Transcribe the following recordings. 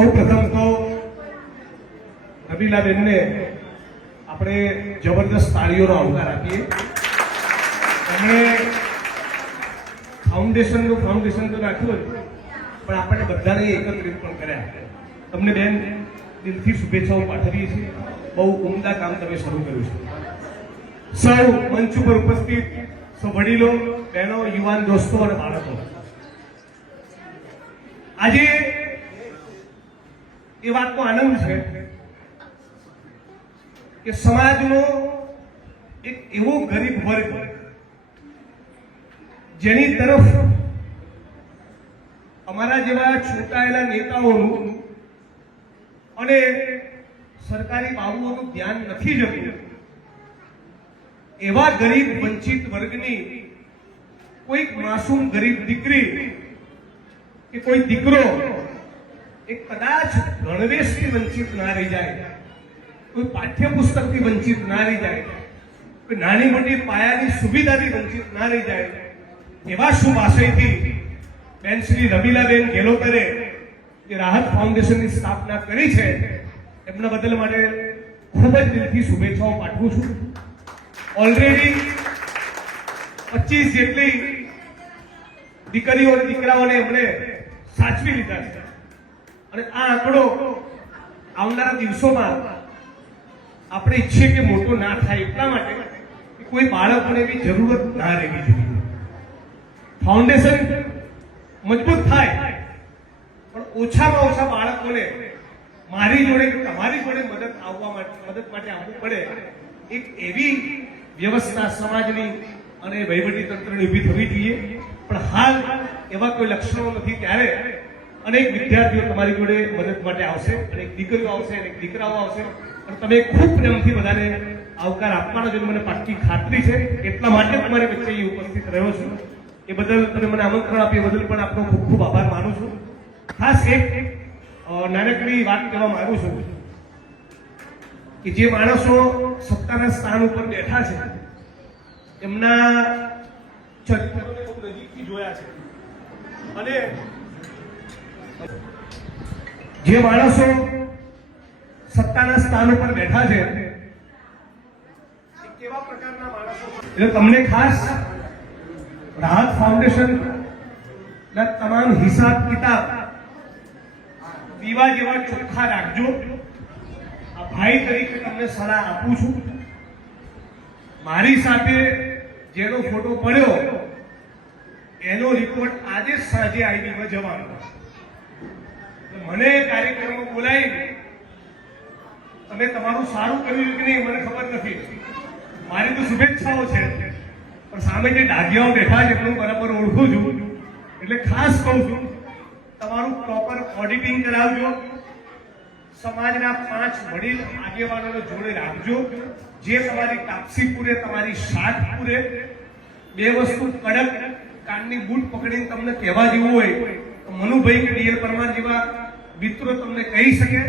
સૌ પ્રથમ તો રમીલાબેનને આપણે જબરદસ્ત તાળીઓનો આવકાર આપીએ. એમણે ફાઉન્ડેશન તો રાખ્યું હતું, પણ આપણને બધાને એકત્રિત પણ કર્યા. તમને બેન દિલથી શુભેચ્છાઓ પાઠવીએ છીએ. બહુ ઉમદા કામ તમે શરૂ કર્યું છે. સૌ મંચ ઉપર ઉપસ્થિત સૌ વડીલો, બહેનો, યુવાન દોસ્તો અને બાળકો, આજે એ વાતનો આનંદ છે કે સમાજનો એક એવો ગરીબ વર્ગ જેની તરફ અમારા જેવા ચૂંટાયેલા નેતાઓનું અને સરકારી બાબુઓનું ધ્યાન નથી જતું, એવા ગરીબ વંચિત વર્ગની કોઈક માસૂમ ગરીબ દીકરી કે કોઈ દીકરો એ કદાચ ગણવેશથી વંચિત ના રહી જાય, કોઈ પાઠ્યપુસ્તકથી વંચિત ના રહી જાય, કોઈ નાની મોટી પાયાની સુવિધાથી વંચિત ના રહી જાય, એવા શુભ આશયથી બેન શ્રી રમીલાબેન ગેલોતરે જે રાહત ફાઉન્ડેશનની સ્થાપના કરી છે, એમના બદલ માટે ખૂબ જ દિલથી શુભેચ્છાઓ પાઠવું છું. ઓલરેડી 25 જેટલી દીકરીઓ અને દીકરાઓને એમણે સાચવી લીધા છે અને આ આંકડો આવનારા દિવસોમાં આપણે ઈચ્છીએ કે મોટો ના થાય, એટલા માટે કે કોઈ બાળકોને એવી જરૂરત ના રહેવી જોઈએ. ફાઉન્ડેશન મજબૂત થાય પણ ઓછામાં ઓછા બાળકોને મારી જોડે કે તમારી જોડે મદદ માટે આવવું પડે, એક એવી વ્યવસ્થા સમાજની અને વહીવટી તંત્રની ઊભી થવી જોઈએ. પણ હાલ એવા કોઈ લક્ષણો નથી, ત્યારે અનેક વિદ્યાર્થીઓ તમારી જોડે મદદ માટે આવશે, અનેક દીકરીઓ આવશે, અનેક દીકરાઓ આવશે, અને તમે ખૂબ પ્રેમથી બધાને આવકાર આપવાનો છે, મને પાક્કી ખાતરી છે. એટલા માટે તમારી વચ્ચે ઉપસ્થિત રહ્યો છું. એ બદલ તમે મને આમંત્રણ આપ્યું બદલ પણ આપનો ખૂબ ખૂબ આભાર માનું છું. ખાસ એક નાનકડી વાત કહેવા માંગુ છું કે જે માણસો સત્તાના સ્થાન ઉપર બેઠા છે એમના ચરિત્રને ખૂબ નજીકથી જોયા છે, અને જે માણસો સત્તાના સ્થાન ઉપર બેઠા છે એ કેવા પ્રકારના માણસો, એટલે તમને ખાસ રાહત ફાઉન્ડેશન ના તમામ હિસાબ કિતાબ દીવા જેવા ચોખ્ખા રાખજો. આ ભાઈ તરીકે તમને સલાહ આપું છું. મારી સાથે જેનો ફોટો પડ્યો એનો રિપોર્ટ આજે જ સાંજે આઈડીમાં જવાનો. મને કાર્યક્રમમાં બોલાવીને તમે તમારું સારું કર્યું કે નહીં મને ખબર નથી, મારી તો શુભેચ્છાઓ છે, પણ સામે જે ડાઘિયાઓ બેઠા છે એમનું બરાબર ઓળખું છું, એટલે ખાસ કહું છું તમારું પ્રોપર ઓડિટિંગ કરાવજો. સમાજના 5 વડીલ આગેવાનોને જોડે રાખજો, જે તમારી તાપસી પૂરે, તમારી સાથ પૂરે. બે વસ્તુ કડક કાનની બૂટ પકડીને તમને કહેવા જેવું હોય તો મનુભાઈ કે ડીએલ પરમાર જેવા મિત્રો તમને કહી શકે.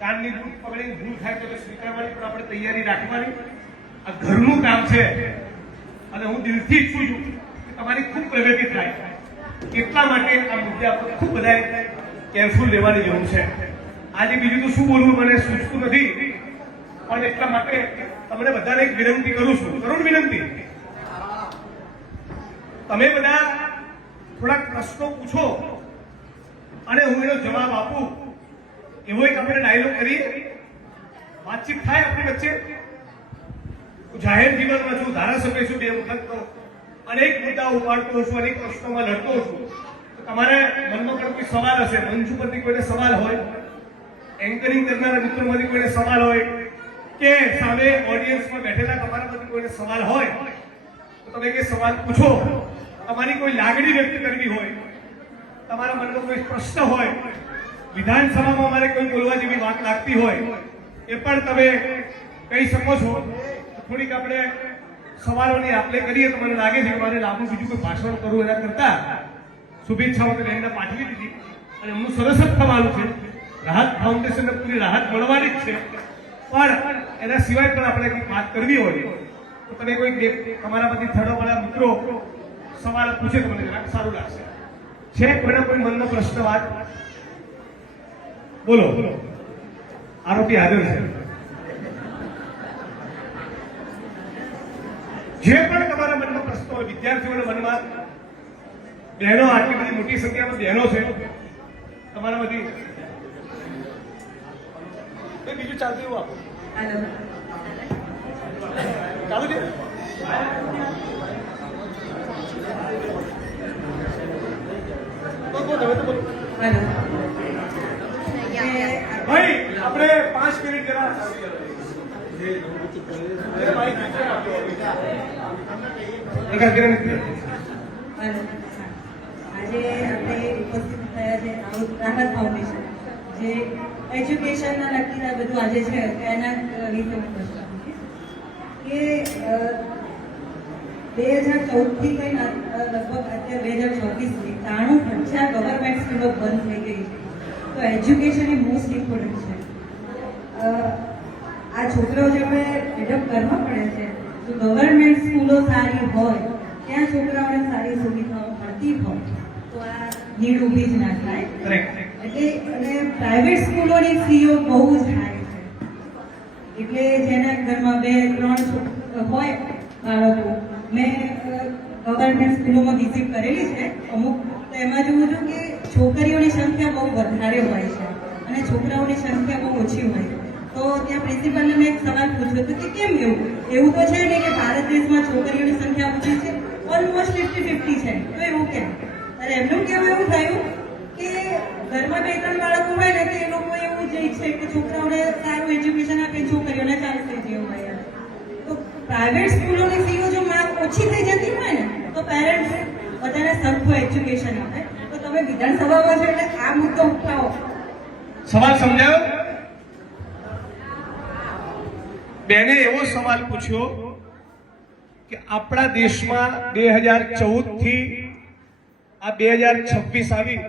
કાનની બૂટ પકડીને ભૂલ થાય તો સ્વીકારવાની પણ આપણે તૈયારી રાખવાની. આ ઘરનું કામ છે અને હું દિલથી ઈચ્છું છું કે તમારી ખૂબ પ્રગતિ થાય. એટલા માટે આ મુદ્દે આપણે ખૂબ બધાએ કેરફુલ લેવાની જરૂર છે. આજે બીજું તો શું બોલવું મને સૂચતું નથી, પણ એટલા માટે તમને બધાને એક વિનંતી કરું છું, કરુણ વિનંતી, તમે બધા થોડાક પ્રશ્નો પૂછો અને હું એનો જવાબ આપું, એવો એક આપણે ડાયલોગ કરીએ, વાતચીત થાય આપણી વચ્ચે. હું જાહેર જીવનમાં છું, ધારાસભ્ય છું, 2 વખત તો અનેક મુદ્દા ઉપાડતો છું, અનેક પ્રશ્નોમાં લડતો છું. તમારે મનમાં પણ કોઈ સવાલ હશે, મંચ ઉપરથી કોઈને સવાલ હોય, એન્કરિંગ કરનારા મિત્રોમાંથી કોઈને સવાલ હોય, કે સામે ઓડિયન્સમાં બેઠેલા તમારામાંથી કોઈને સવાલ હોય તો તમે કે સવાલ પૂછો. તમારી કોઈ લાગણી વ્યક્ત કરવી હોય, તમારા મનમાં કોઈ પ્રશ્ન હોય, વિધાનસભામાં મારે કોઈ બોલવા જેવી વાત લાગતી હોય, એ પણ તમે કહી શકો છો. થોડીક આપણે સવાલોની આપલે કરીએ તો મને લાગે છે કે મારે લાંબુ બીજું કોઈ ભાષણ કરવું એના કરતા શુભેચ્છાઓ તો એમને પાઠવી દીધી અને એમનું સરસ જ થવાનું છે. રાહત ફાઉન્ડેશનને પૂરી રાહત મળવાની જ છે, પણ એના સિવાય પણ આપણે કંઈક વાત કરવી હોય તો તમે કોઈ તમારામાંથી થડાવાળા મિત્રો સવાલ પૂછે તો મને જરાક સારું લાગશે. છે કોઈના કોઈ મનનો પ્રશ્ન વાત? બોલો આરોપી હાજર છે. જે પણ તમારા મનમાં પ્રશ્નો હોય, વિદ્યાર્થીઓના મનમાં, બહેનો આટલી બધી મોટી સંખ્યામાં બહેનો છે તમારા બધી, બીજું ચાલતું એવું આપો ચાલુ છે. ભાઈ આપણે 5 મિનિટ જરા આજે આપણે ઉપસ્થિત થયા છે રાહત ફાઉન્ડેશન, જે એજ્યુકેશનના લગતી બધું આજે છે એના વિશે હું કે 2014 થી કઈ લગભગ અત્યારે 2024 સુધી 93,000 ગવર્મેન્ટ સ્કૂલો બંધ થઈ ગઈ છે. તો એજ્યુકેશન એ મોસ્ટ ઇમ્પોર્ટન્ટ છે. આ છોકરાઓ જે આપણે એડપ્ટ કરવા પડે છે, તો ગવર્મેન્ટ સ્કૂલો સારી હોય, ત્યાં છોકરાઓને સારી સુવિધાઓ મળતી હોય તો આ નીડ ઊભી જ ના થાય. એટલે અને પ્રાઇવેટ સ્કૂલોની ફીઓ બહુ જ હાઈ છે. એટલે જેના ઘરમાં 2-3 હોય બાળકો, મેં ગવર્મેન્ટ સ્કૂલોમાં વિઝિટ કરેલી છે અમુક, તો એમાં જોઉં છું કે છોકરીઓની સંખ્યા બહુ વધારે હોય છે અને છોકરાઓની સંખ્યા બહુ ઓછી હોય છે. તો ત્યાં પ્રિન્સિપલને મેં એક સવાલ પૂછ્યો હતો કે કેમ એવું તો છે ને કે ભારત દેશમાં છોકરીઓની સંખ્યા ઓછી છે, ઓલમોસ્ટ 50-50 છે, તો એવું કેમ? અને એમનું કહેવું એવું થયું કે ઘરમાં 2-3 બાળકો હોય ને તો એ લોકો એવું જ ઈચ્છે કે છોકરાઓને સારું એજ્યુકેશન આપે, છોકરીઓને ચાલશે જેવું હોય. તો પ્રાઇવેટ સ્કૂલોની ફીઓ જો ઓછી થઈ જતી હોય ને તો પેરેન્ટ્સ બધાને સરખું એજ્યુકેશન આપે. તો તમે વિધાનસભામાં છો એટલે આ મુદ્દો ઉઠાવો. સવાલ સમજાયો? બેને એવો સવાલ પૂછ્યો કે આપણા દેશમાં 2014 થી આ 2026 આવી,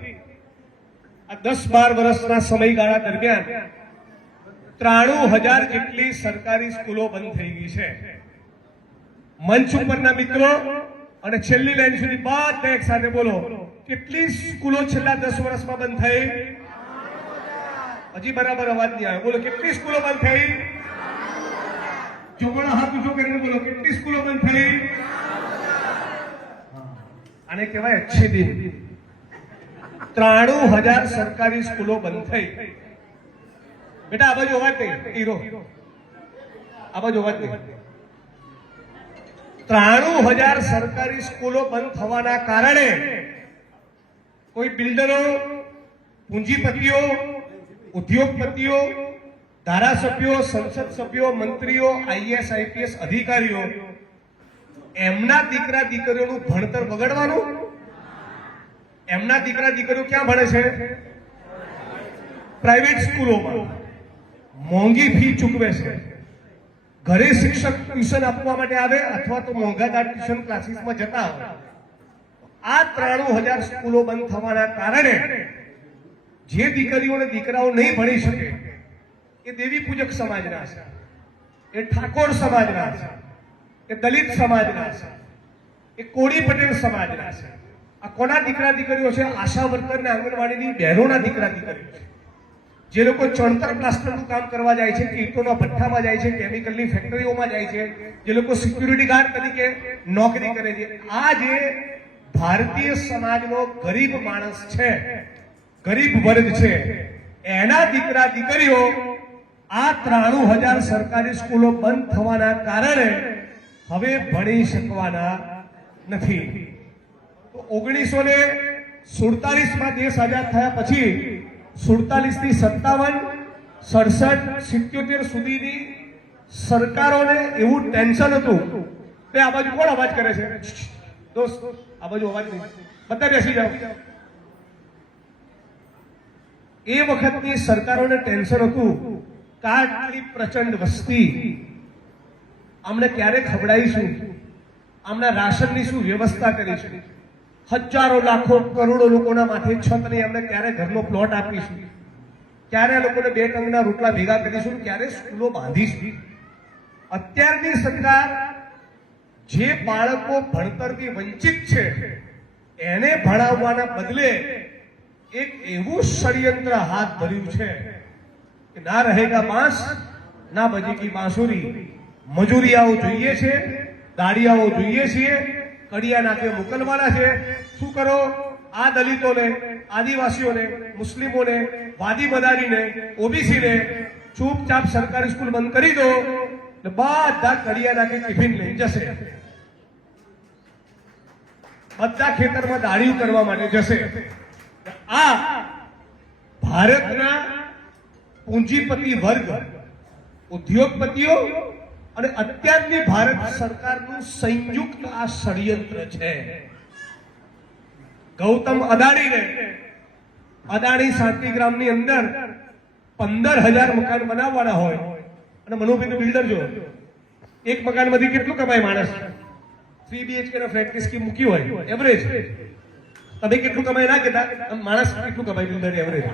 આ 10-12 વર્ષના સમયગાળા દરમિયાન 93,000 જેટલી સરકારી સ્કૂલો બંધ થઈ ગઈ છે. મંચ ઉપરના મિત્રો અને છેલ્લી લાઈન સુધી બધા એક સાથે બોલો, કેટલી સ્કૂલો છેલ્લા 10 વર્ષમાં બંધ થઈ? હજી બરાબર અવાજ નહીં આવ્યો. બોલો, કેટલી સ્કૂલો બંધ થઈ? ચોગડો હાથ ઊંચો કરીને બોલો, કેટલી સ્કૂલો બંધ થઈ? આને કહેવાય અચ્છે દિન. 93,000 સરકારી સ્કૂલો બંધ થઈ. બેટા આ બાજુ અવાજ નહીં, હીરો આ બાજુ અવાજ નહીં. 93,000 સરકારી સ્કૂલો બંધ થવાના કારણે કોઈ બિલ્ડરો, પૂંજીપતિઓ, ઉદ્યોગપતિઓ, ધારાસભ્યો, સંસદ સભ્યો, મંત્રીઓ, IAS IPS અધિકારીઓ, એમના દીકરા દીકરીઓનું ભણતર બગડવાનું. એમના દીકરા દીકરીઓ ક્યાં ભણે છે? પ્રાઇવેટ સ્કૂલોમાં. મોંઘી ફી ચૂકવે છે. ઘરે શિક્ષક ટ્યુશન આપવા માટે આવે અથવા તો મોંઘાદાર ટ્યુશન ક્લાસીસમાં જતા હોય. આ 93,000 સ્કૂલો બંધ થવાના કારણે જે દીકરીઓ અને દીકરાઓ નહીં ભણી શકે, એ દેવી પૂજક સમાજના છે, એ ઠાકોર સમાજના છે, એ દલિત સમાજના છે, એ કોળી પટેલ સમાજના છે. આ કોના દીકરા દીકરીઓ છે? આશા વર્કર અને આંગણવાડીની બહેનોના દીકરા દીકરીઓ છે, જે લોકો ચણતર પ્લાસ્ટરનું કામ કરવા જાય છે, ઈંટોના ભઠ્ઠામાં જાય છે, કેમિકલની ફેક્ટરીઓમાં જાય છે, જે લોકો સિક્યુરિટી ગાર્ડ તરીકે નોકરી કરે છે. આ જે ભારતીય સમાજનો ગરીબ માણસ છે, ગરીબ વર્ગ છે, એના દીકરા દીકરીઓ આ 93,000 સરકારી સ્કૂલો બંધ થવાના કારણે હવે ભણી શકવાના નથી. તો 1947માં દેશ આઝાદ થયા પછી 47 થી 57, 67, 77 સુધીની સરકારોને એવું ટેન્શન હતું કે આ બાજુ કોણ અવાજ કરે છે? દોસ્ત આ બાજુ અવાજ નહીં, બધા બેસી જાઓ. એ વખતની સરકારોને ટેન્શન હતું કે આટલી પ્રચંડ વસ્તી, આમને ક્યારે ખવડાવીશું, આમના રાશનની શું વ્યવસ્થા કરીશું, હજારો લાખો કરોડો લોકોના માથે છત નહીં, એમને ક્યારે ઘરનો પ્લોટ આપીશું, ક્યારે લોકોને 2 ટંકના રોટલા ભેગા કરીશું, ક્યારે સ્કૂલો બાંધીશું. અત્યારની સરકાર જે બાળકો ભણતરથી વંચિત છે એને ભણાવવાના બદલે એક એવું ષડયંત્ર હાથ ધર્યું છે કે ના રહેગા બાંસ ના બજેગી બાંસુરી. મજૂરિયાઓ જોઈએ છે, દાડિયાઓ જોઈએ છીએ, કડિયા નાખે મોકલવાના છે. શું કરો? આ દલિતોને, આદિવાસીઓને, મુસ્લિમોને, વાદી બદારીને, ઓબીસીને ચૂપચાપ સરકારી સ્કૂલ બંધ કરી દો એટલે બધા કડિયા નાખે ટિફિન લઈ જશે, બધા ખેતરમાં દાડિયું કરવા માટે જશે. આ ભારતના પૂંજીપતિ વર્ગ, ઉદ્યોગપતિઓ અને અત્યારની ભારત સરકારનું સંયુક્ત આ ષડયંત્ર છે. ગૌતમ અદાણીને અદાણી શાંતિગ્રામની અંદર 15,000 મકાન બનાવવાના હોય અને મનોભાઈ બિલ્ડર જો એક મકાનમાંથી કેટલું કમાય માણસ? 3 BHK ના ફ્લેટની સ્કીમ મૂકી હોય એવરેજ, તમે કેટલું કમાય ના કહેતા, માણસ કેટલું કમાય બિલ્ડર એવરેજ?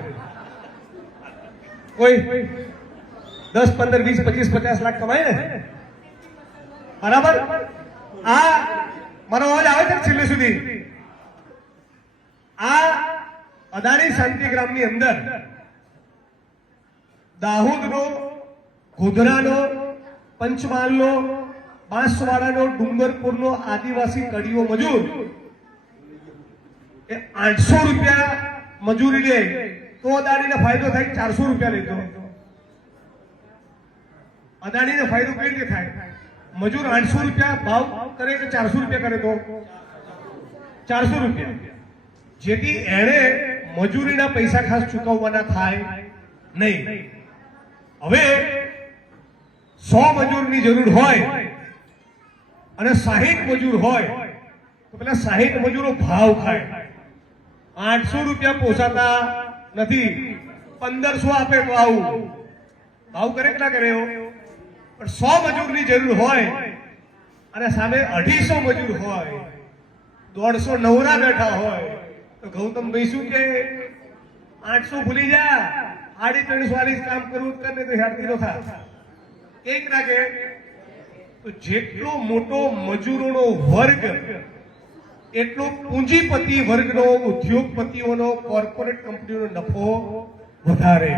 કોઈ 10, 15, 20, 25, 50 લાખ કમાય ને, બરાબર? આ મારો અવાજ આવે છે છેલ્લે સુધી? આ અદાણી શાંતિગ્રામની અંદર દાહોદનો, ગોધરાનો, પંચમહાલનો, બાંસવાડાનો, ડુંગરપુરનો આદિવાસી કડીઓ મજૂર એ 800 રૂપિયા મજૂરી લે તો અદાણીને ફાયદો થાય, 400 રૂપિયા લેતો. અદાણીને ફાયદો કઈ રીતે થાય? મજૂર 800 રૂપિયા ભાવ કરે કે 400 રૂપિયા કરે તો 400 રૂપિયા, જેથી એણે મજૂરીના પૈસા ખાસ ચૂકવવાના થાય નહીં. હવે 100 મજૂરની જરૂર હોય અને 60 મજૂર હોય તો પેલા 60 મજૂરો ભાવ ખાય. 800 રૂપિયા પોસાતા નથી, 1500 આપે તો આવું ભાવ કરે કે ના કરે? પણ 100 મજૂરની જરૂર હોય અને સામે 250 મજૂર હોય, 150 નવરા બેઠા હોય તો ગૌતમભાઈ શું કે 800 ભૂલી જા, 350 કામ કરવું જ કરે તો હેડતી નો થા. એક લાગે તો જેટલો મોટો મજૂરોનો વર્ગ એટલો પૂંજીપતિ વર્ગનો, ઉદ્યોગપતિઓનો, કોર્પોરેટ કંપનીઓનો નફો વધારે.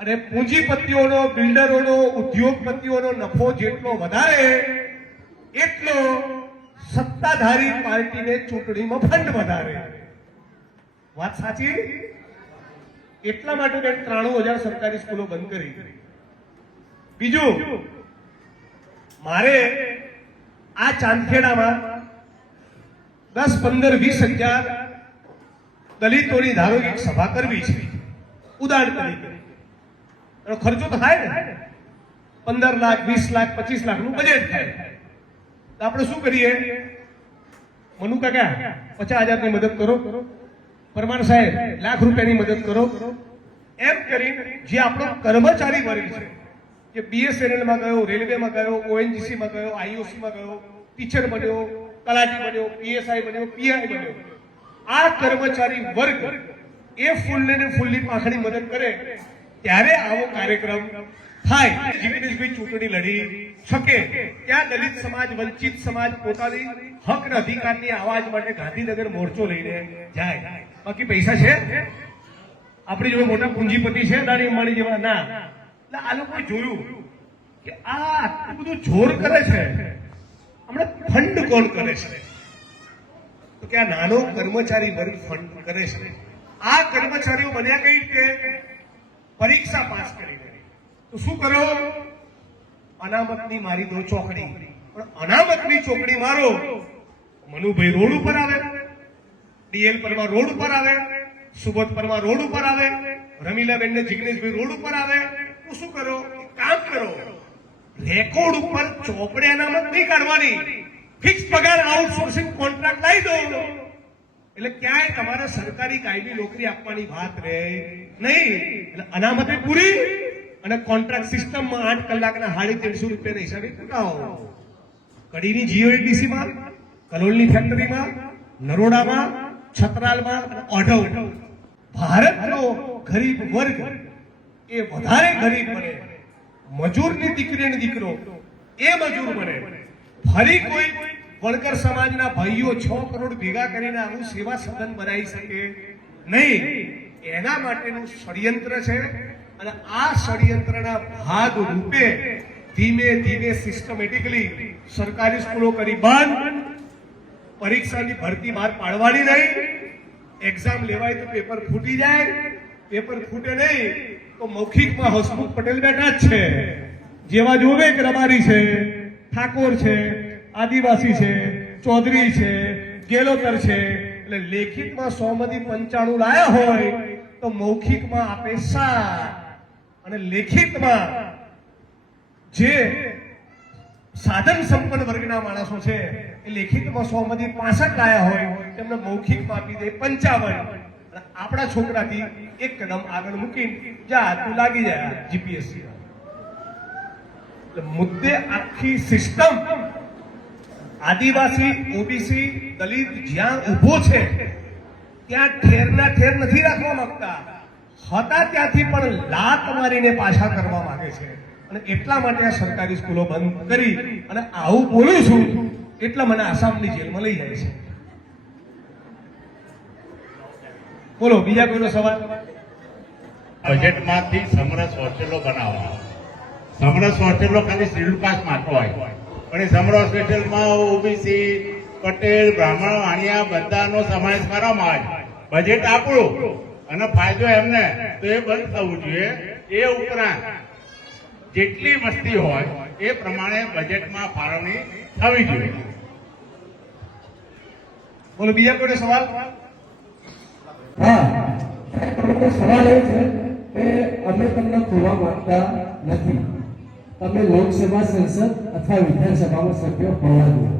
અને પૂંજીપતિઓનો, બિલ્ડરોનો, ઉદ્યોગપતિઓનો નફો જેટલો વધારે એટલો સત્તાધારી પાર્ટીને ચૂંટણીમાં ફંડ વધારે. વાત સાચી? એટલા માટે મેં 93,000 સરકારી સ્કૂલો બંધ કરી. બીજું, મારે આ ચાંદખેડામાં 10, 15, 20,000 દલિતોની ધારો એક સભા કરવી છે ઉદાહરણ તરીકે. એનો ખર્ચો તો થાય ને, 15 લાખ, 20 લાખ, 25 લાખનું બજેટ થાય. તો આપણે શું કરીએ? મનુ કાકા 50,000ની મદદ કરો, પરમાર સાહેબ લાખ રૂપિયાની મદદ કરો, એમ કરીને જે આપણો કર્મચારી વર્ગ છે, જે BSNL માં ગયો, રેલવેમાં ગયો, ONGC માં ગયો, IOC માં ગયો, ટીચર બન્યો, તલાટી બન્યો, PSI બન્યો, PI બન્યો, આ કર્મચારી વર્ગ એ ફૂલને ફૂલની પાંખડી મદદ કરે ત્યારે આવો કાર્યક્રમ થાય. જિગ્નેશભાઈ ચૂંટણી લડી શકે ત્યાં દલિત સમાજ, વંચિત સમાજ પોતાની હક અને અધિકારની આવાજ માટે ગાંધીનગર મોરચો લઈને જાય. બાકી પૈસા છે આપણી જોડે, મોટા પૂંજીપતિ છે અદાણી અંબાણી જેવા ના. એટલે આ લોકોએ જોયું કે આ આટલું બધું જોર કરે છે, હમણાં ફંડ કોણ કરે છે? તો કે આ નાનો કર્મચારી વર્ગ ફંડ કરે છે. આ કર્મચારીઓ બન્યા કઈ રીતે? પરીક્ષા પાસ કરી. તો શું કરો? અનામતની મારી દો ચોકડી. પણ અનામતની ચોકડી મારો, મનુભાઈ રોડ ઉપર આવે, DL પરમાર રોડ ઉપર આવે, સુબોધ પરમાર રોડ ઉપર આવે, રમીલાબેન ને જિગ્નેશભાઈ રોડ ઉપર આવે. તો શું કરો? કામ કરો, રેકોર્ડ ઉપર ચોપડે અનામત નહીં કાઢવાની, ફિક્સ પગાર આઉટસોર્સિંગ કોન્ટ્રાક્ટ લાવી દો. એટલે ક્યાંય તમારે સરકારી કાયમી નોકરી આપવાની વાત રહે નહીં. એટલે અનામત પૂરી અને કોન્ટ્રાક્ટ સિસ્ટમમાં 8 કલાકના 350 રૂપિયાના હિસાબે ચૂકવો. કડીની GODC માં, કલોલની ફેક્ટરીમાં, નરોડામાં, છતરાલમાં, ઓઢવ ભારતનો ગરીબ વર્ગ એ વધારે ગરીબ બને, મજૂરની દીકરી અને દીકરો એ મજૂર બને. ફરી કોઈ વણકર સમાજના ભાઈઓ 6 કરોડ ભેગા કરીને આવું સેવા સદન બનાવી શકે નહીં, એના માટેનું ષડયંત્ર છે. અને આ ષડયંત્રના ભાગ રૂપે ધીમે ધીમે સિસ્ટમેટિકલી સરકારી સ્કૂલો કરી બંધ, પરીક્ષાની ભરતી બહાર પાડવાની નહીં, એક્ઝામ લેવાય તો પેપર ફૂટી જાય, પેપર ફૂટે નહીં તો મૌખિકમાં હસમુખ પટેલ બેઠા જ છે, જેવા જોવે કે રબારી છે, ઠાકોર છે, આદિવાસી છે, ચૌધરી છે, ગેલોતર છે. એટલે લેખિતમાં 100 માંથી 95 લાયા હોય તો મૌખિકમાં આપે 7, અને લેખિતમાં જે સાધન સંપન્ન વર્ગના માણસો છે એ લેખિતમાં 100 માંથી 65 લાયા હોય તેમને મૌખિકમાં આપી દે 55. અને આપણા છોકરાથી એક કદમ આગળ મૂકી જા તું લાગી જાય જીપીએસસી. મુદ્દે આખી સિસ્ટમ આદિવાસી, ઓબીસી, દલિત જ્યાં ઉભો છે ત્યાં ઠેરના ઠેર નથી રાખવા માંગતા, હતા ત્યાંથી પણ લાત મારીને પાછા કરવા માંગે છે. અને એટલા માટે આ સરકારી સ્કૂલો બંધ કરી. અને આવું બોલું છું એટલા મને આસામની જેલમાં લઈ જાય છે. બોલો બીજા કોઈનો સવાલ? બજેટમાંથી સમરસ હોસ્ટેલો બનાવવા. સમરસ હોસ્ટેલો ખાલી શેડ્યુલ કાસ્ટ માટે હોય, પણ એ સમરસ હોસ્ટેલમાં ઓબીસી, પટેલ, બ્રાહ્મણ, વાણિયા બધાનો સમાવેશ કરવામાં આવે. બજેટ આપણું અને ફાયદો એમને, તો એ બંધ થવું જોઈએ. એ ઉપરાંત જેટલી વસ્તી હોય એ પ્રમાણે બજેટમાં ફાળવણી થવી જોઈએ. બોલો બીજા કોઈનો સવાલ? હા, સવાલ એ છે કે અમે તમને ખોવા માંગતા નથી. તમે લોકસભા, સંસદ અથવા વિધાનસભામાં સભ્ય હોવા જોઈએ.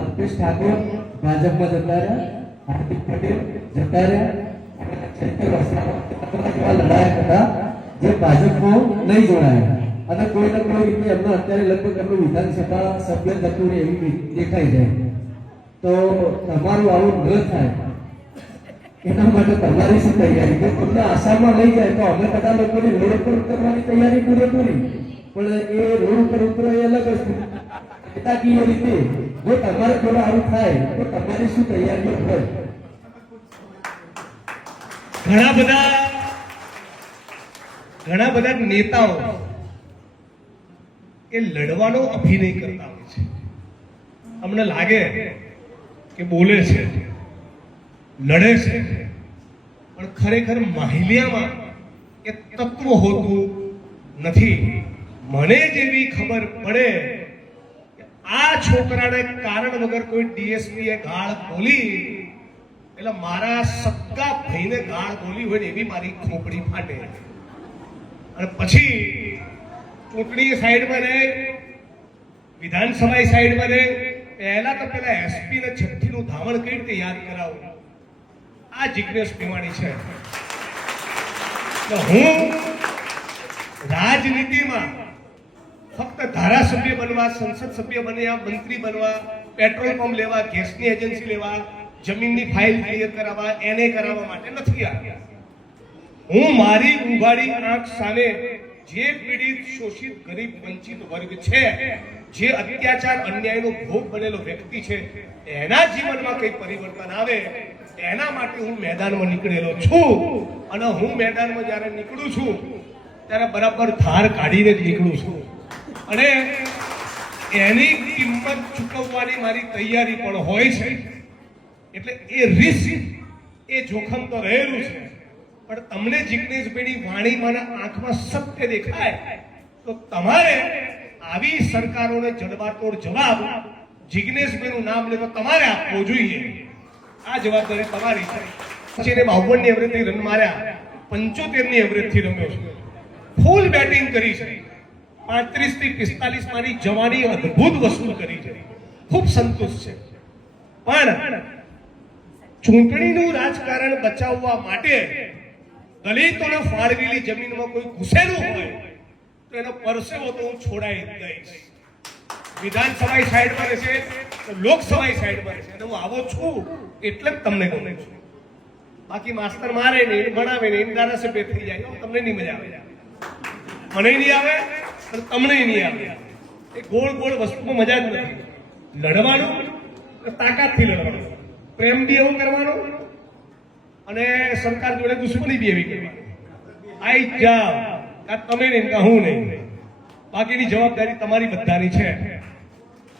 અલ્પેશ ઠાકોર ભાજપમાં જતા રહ્યા, હાર્દિક પટેલ જતા રહ્યા, લડાયા હતા જે ભાજપમાં નહીં જોડાયા. અને કોઈ ને કોઈ રીતે એમને અત્યારે લગભગ એમનું વિધાનસભા સભ્ય થતું રહે એવી દેખાઈ જાય. તો તમારું આવું ન થાય એના માટે તમારી શું તૈયારી? જો તમને આસામમાં લઈ જાય તો અમે બધા લોકોની રોડ ઉપર ઉતરવાની તૈયારી પૂરેપૂરી, પણ એ રોડ ઉપર ઉતરો એ અલગ વસ્તુ. એકાકીય રીતે જો તમારે થોડું આવું થાય તો તમારી શું તૈયારીઓ હોય? ઘણા બધા નેતાઓ એ લડવાનો અભિનય કરતા હોય છે. અમને લાગે કે બોલે છે, લડે છે, પણ ખરેખર માહિલિયામાં એ તત્વ હોતું નથી. મને જેવી ખબર પડે કે આ છોકરાને કારણ વગર કોઈ ડીએસપી એ ગાળ બોલી એટલે મારા સગા ભાઈને ગાળ બોલી હોય ને એવી મારી ખોપડી ફાટે. અને પછી ચૂંટણી સાઈડમાં રહે, વિધાનસભા સાઈડમાં રહે, પહેલા તો પેલા એસપી ને 6ઠ્ઠી નું ધાવણ કઈ રીતે યાદ કરાવું? આ જિજ્ઞેશ મેવાણી છે. હું રાજનીતિમાં ફક્ત ધારાસભ્ય બનવા, સંસદ સભ્ય બન્યા, મંત્રી બનવા, પેટ્રોલ પંપ લેવા, ગેસની એજન્સી લેવા, જમીનની ફાઇલ ક્લિયર કરાવવા, એને કરાવવા માટે નથી આવ્યા. હું મારી ઉઘાડી આંખ સામે જે પીડિત, શોષિત, ગરીબ, વંચિત વર્ગ છે, જે અત્યાચાર, અન્યાયનો ભોગ બનેલો વ્યક્તિ છે, એના જીવનમાં કઈ પરિવર્તન આવે એના માટે હું મેદાનમાં નીકળેલો છું. અને હું મેદાનમાં જ્યારે નીકળું છું ત્યારે બરાબર ધાર કાઢીને જ નીકળું છું. અને એની કિંમત ચૂકવવાની મારી તૈયારી પણ હોય છે. એટલે એ રિસ્ક, એ જોખમ તો રહેલું છે. પણ તમને જિજ્ઞેશભાઈની વાણીમાં આંખમાં સત્ય દેખાય તો તમારે આવી સરકારોને જડબાતોડ જવાબ જિજ્ઞેશભાઈનું નામ લે તો તમારે આપવો જોઈએ. આ જવાબદારી તમારી છે. પછી 52ની એવરેજથી રન માર્યા, 75ની એવરેજથી રમ્યો છે, ફૂલ બેટિંગ કરી છે, 35 થી 45 મારી જવાની અદ્ભુત વસૂલ કરી છે, ખૂબ સંતુષ્ટ છે. પણ ચૂંટણીનું રાજકારણ બચાવવા માટે દલિતોને ફાળવેલી જમીનમાં કોઈ ઘૂસેલું હોય તો એનો પરસેવો તો હું છોડાઈ દઈશ. વિધાનસભા સાઈડમાં રહેશે તો લોકસભા સાઈડમાં રહેશે. અને હું આવો છું એટલે જ તમને ગમે છું. બાકી માસ્તર મારે નહીં, ભણાવે નહીં, ધારાસભ્ય થઈ જાય, તમને નહીં મજા આવે, મને નહીં આવે અને તમને નહીં આવે. એ ગોળ ગોળ વસ્તુમાં મજા જ નથી. લડવાનું તાકાતથી લડવાનું, પ્રેમથી એવું કરવાનું અને સરકાર જોડે દુશ્મની બી એવી કરવાની. આઈ જા કાં તમે નહીં કાં હું નહીં, બાકીની જવાબદારી તમારી બધાની છે.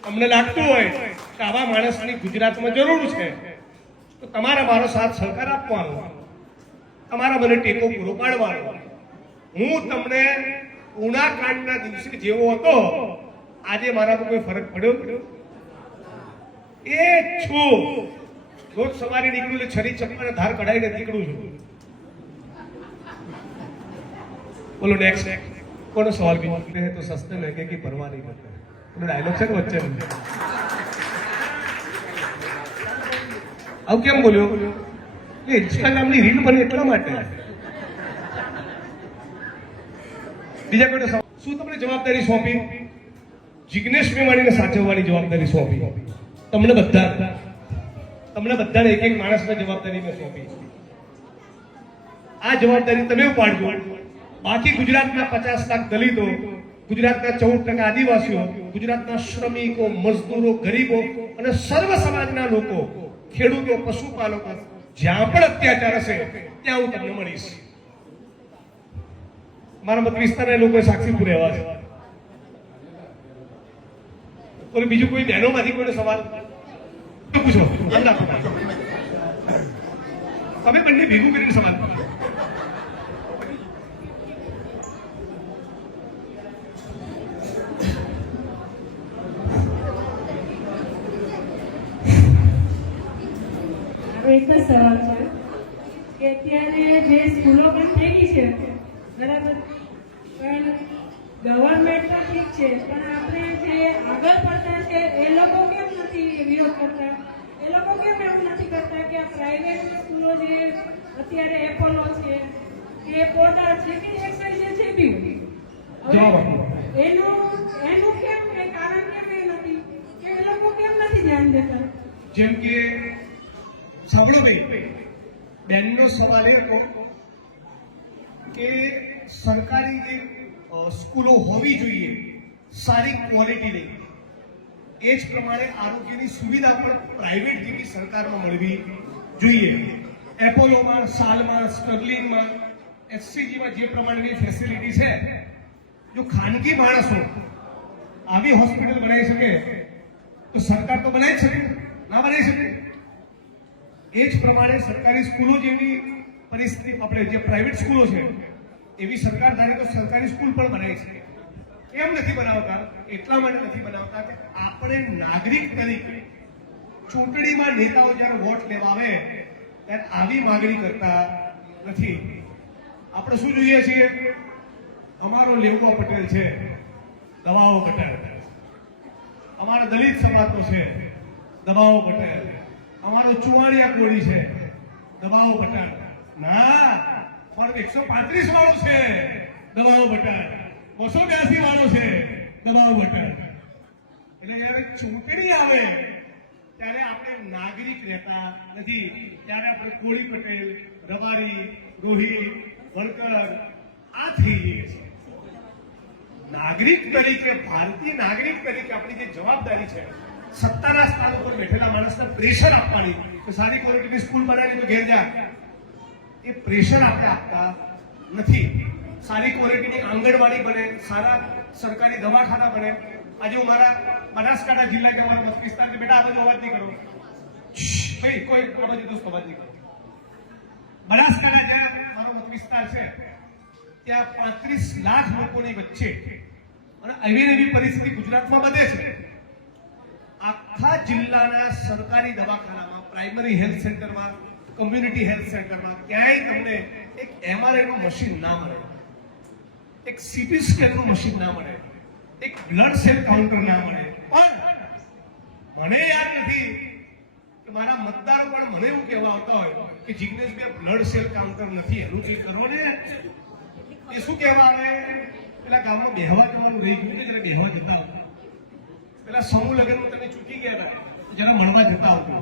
તમને લાગતું હોય કે આવા માણસની ગુજરાતમાં જરૂર છે તો તમારા મારો સાથ સહકાર આપવાનો, તમારા મને ટેકો પૂરો પાડવાનો. હું તમને ઉના કાંડના દિવસે જેવો હતો આજે મારામાં કોઈ ફરક પડ્યો એ છું. રોજ સવારે નીકળું એટલે છરી ચપ્પા ધાર કઢાઈને નીકળું છું. બોલો નેક્સ્ટ કોનો સવાલ પૂછते हैं तो सस्ते महंगे की परवाह नहीं करते. ડાયલોગ છે ને વચ્ચે આવું કેમ બોલ્યો? એ ઇન્સ્ટાગ્રામની રીલ બને એટલા માટે. બીજા કોઈ શું તમને જવાબદારી સોંપી? જિગ્નેશ મેવાણીને સાચવવાની જવાબદારી સોંપી. તમને બધાને એક એક માણસને જવાબદારી મેં સોંપી. આ જવાબદારી તમે ઉપાડજો. બાકી ગુજરાતના 50 લાખ દલિતો, ગુજરાતના 14% આદિવાસીઓ, ગુજરાતના શ્રમિકો, મજદૂરો, ગરીબો અને સર્વ સમાજના લોકો, ખેડૂતો, પશુપાલકો, જ્યાં પણ અત્યાચાર હશે ત્યાં હું તમને મળીશ. મારા મત વિસ્તારના લોકોએ સાક્ષીપુર રહેવા છે. બોલો બીજું કોઈ બહેનોમાંથી કોઈનો સવાલ પૂછો. તમે બંને ભેગું કરીને સવાલ પૂછો. એક જ સવાલ છે કે અત્યારે જે સ્કૂલો પણ થઈ ગઈ છે બરાબર, પણ ગવર્મેન્ટ તો ઠીક છે, પણ આપણે જે આગળ પડતા છે એ લોકો કેમ નથી વિરોધ કરતા? એ લોકો કેમ એવું નથી કરતા કે આ પ્રાઇવેટ સ્કૂલો જે અત્યારે એપોલો છે કે પોર્ટર છે કે એક્સાઇઝ છે બી એનું કેમ એ કારણ કેમ એ નથી કે એ લોકો કેમ નથી ધ્યાન દેતા? જેમ કે સાંભળો ભાઈ, બેનનો સવાલ એ હતો કે સરકારી જે સ્કૂલો હોવી જોઈએ સારી ક્વોલિટીની, એ જ પ્રમાણે આરોગ્યની સુવિધા પણ પ્રાઇવેટ જેવી સરકારમાં મળવી જોઈએ. એપોલોમાં, સાલમાં, સ્ટ્રગલિંગમાં, એસસીજીમાં જે પ્રમાણેની ફેસિલિટી છે, જો ખાનગી માણસો આવી હોસ્પિટલ બનાવી શકે તો સરકાર તો બનાવી શકે, ના બનાવી શકે? એ જ પ્રમાણે સરકારી સ્કૂલો જેવી પરિસ્થિતિ, આપણે જે પ્રાઇવેટ સ્કૂલો છે એવી સરકાર ધારે તો સરકારી સ્કૂલ પણ બનાવી શકે. કેમ નથી બનાવતા? એટલા માટે નથી બનાવતા કે આપણે નાગરિક તરીકે ચૂંટણીમાં નેતાઓ જ્યારે વોટ લેવા આવે ત્યારે આવી માંગણી કરતા નથી. આપણે શું જોઈએ છીએ? અમારો લેવડો પટેલ છે, દવાઓ પટેલ. અમારો દલિત સમાજનો છે, દવાઓ પટેલ. અમારો ચુવાણિયા કોળી છે, દબાવો પટેલ. ના, પણ 135 વાળો છે, દબાવો પટેલ. 282 વાળો છે, દબાવો પટેલ. એટલે જયારે ચૂંટણી આવે ત્યારે આપણે નાગરિક રહેતા નથી, ત્યારે આપણે કોળી પટેલ, રબારી, રોહિત, વણકર આ થઈ જઈએ છીએ. નાગરિક તરીકે, ભારતીય નાગરિક તરીકે આપણી જે જવાબદારી છે, સત્તાના સ્થાન ઉપર બેઠેલા માણસને પ્રેશર આપવાની કે સારી ક્વોલિટીની સ્કૂલ બનાવી તો ઘેર જા, એ પ્રેશર આપણે આપતા નથી. સારી ક્વોલિટીની આંગણવાડી બને, સારા સરકારી દવાખાના બને. આજે હું મારા બનાસકાંઠા જિલ્લા કે મારા મત વિસ્તારની, બેટા આ બાજુ અવાજ નહીં કરો ભાઈ, કોઈ આ બાજુ દોસ્ત અવાજ નહીં કરો. બનાસકાંઠા જ્યાં મારો મત વિસ્તાર છે ત્યાં 35 લાખ લોકોની વચ્ચે અને એવી પરિસ્થિતિ ગુજરાતમાં બધે છે. આખા જિલ્લાના સરકારી દવાખાનામાં, પ્રાઇમરી હેલ્થ સેન્ટરમાં, કમ્યુનિટી હેલ્થ સેન્ટરમાં ક્યાંય તમને એક MRI નું મશીન ના મળે, એક સીટી સ્કેન નું મશીન ના મળે, એક બ્લડ સેલ કાઉન્ટર ના મળે. પણ મને યાદ નથી કે મારા મતદારો પણ મને એવું કહેવા આવતા હોય કે જિગ્નેશભાઈ બ્લડ સેલ કાઉન્ટર નથી, એનું જે કરો ને એ શું કહેવા આવે, પેલા ગામમાં બેહવા જવાનું રહી ગયું ને, જયારે બેહવા જતા હતા પેલા સમૂહ લગ્નમાં તમે ચૂકી ગયા હતા, જરા મળવા જતા આવતો.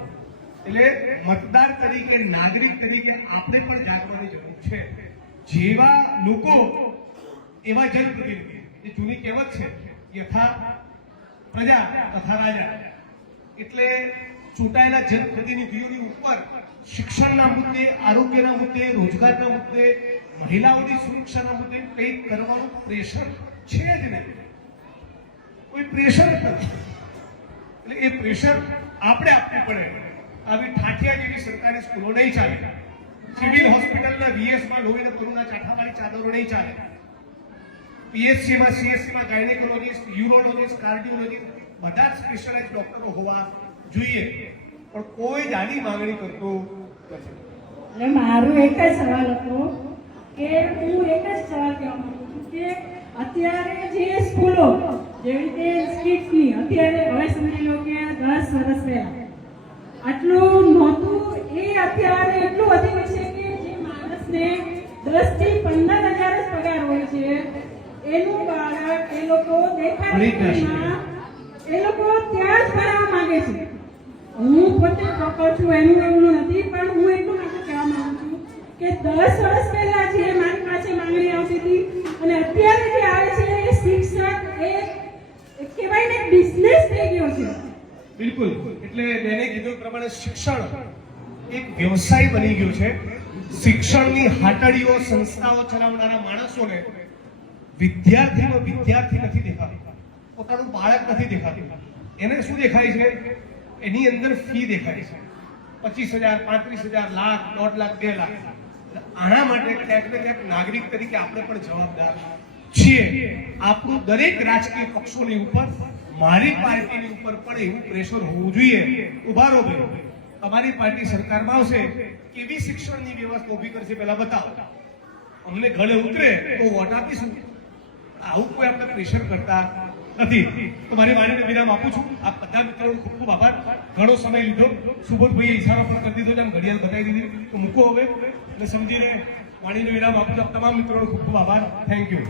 એટલે મતદાર તરીકે, નાગરિક તરીકે આપણે પણ જાગવાની જરૂર છે. જેવા લોકો એવા જનપ્રતિનિધિ. જે જૂની કહેવત છે, યથા પ્રજા તથા રાજા. એટલે ચૂંટાયેલા જનપ્રતિનિધિઓની ઉપર શિક્ષણના મુદ્દે, આરોગ્યના મુદ્દે, રોજગારના મુદ્દે, મહિલાઓની સુરક્ષાના મુદ્દે કંઈક કરવાનું પ્રેશર છે જ નહીં. કોઈ પ્રેશર જ નથી. એટલે એ પ્રેશર આપણે આપવું પડે. આવી ઠાઠિયા જેવી સરકારી સ્કૂલો નહીં ચાલે. સિવિલ હોસ્પિટલના વીએસમાં લોહી અને પૂરના ચાઠાવાળી ચાદરો નહીં ચાલે. પીએચસીમાં સીએચસીમાં ગાયનેકોલોજીસ્ટ, યુરોલોજીસ્ટ, કાર્ડિયોલોજીસ્ટ બધા જ સ્પેશિયલાઇઝ ડોક્ટરો હોવા જોઈએ. પણ કોઈ જ આની માંગણી કરતું નથી. એટલે મારો એક જ સવાલ હતો કે હું એક જ સવાલ કહેવા માંગુ છું કે અત્યારે જે સ્કૂલો જેવી રીતે સ્કીટની અત્યારે હવે સમજી લો કે 10 વર્ષ પહેલા આટલું નહોતું, એ અત્યારે એટલું વધી ગયું છે કે જે માણસને 10 થી 15 હજાર જ પગાર હોય છે એનું બાળક એ લોકો દેખાડીમાં એ લોકો ત્યાં જ ભણવા માંગે છે. હું પોતે પ્રોપર છું એનું એવું નથી, પણ હું એટલું માટે કહેવા માંગુ છું કે 10 વર્ષ પહેલા જે મારી પાસે માંગણી આવતી હતી અને અત્યારે જે આવે છે એ શિક્ષક એ કહેવાય ને બિઝનેસ થઈ ગયો છે. બિલકુલ. એટલે મેને કીધું પ્રમાણે શિક્ષણ એક વ્યવસાય બની ગયો છે. શિક્ષણની હાટડીઓ, સંસ્થાઓ ચલાવનારા માણસોને વિદ્યાર્થી નથી દેખાતું, પોતાનું બાળક નથી દેખાતું. એને શું દેખાય છે? એની અંદર ફી દેખાય છે. 25,000, 35,000, લાખ, 1.5 લાખ, 2 લાખ. આના માટે ક્યાંક ને ક્યાંક નાગરિક તરીકે આપણે પણ જવાબદાર છીએ. આપણું દરેક રાજકીય પક્ષોની ઉપર, મારી પાર્ટીની ઉપર પણ એવું પ્રેશર હોવું જોઈએ. ઉભા રહો ભાઈ, તમારી પાર્ટી સરકારમાં આવશે, કેવી શિક્ષણની વ્યવસ્થા ઊભી કરશે પહેલા બતાવો. અમને ગળે ઉતરે તો વોટ આપીશું. આવું કોઈ આપણે પ્રેશર કરતા નથી. તો મારી વાણીને વિરામ આપું છું. આપ બધા મિત્રોનો ખૂબ ખૂબ આભાર. ઘણો સમય લીધો. સુબોધભાઈએ ઈશારો પણ કરી દીધો છે, આમ ઘડિયાળ બતાવી દીધી. તો મૂકો હવે એટલે સમજીને વાણીને વિરામ આપું છું. તમામ મિત્રોનો ખૂબ ખૂબ આભાર. Thank you.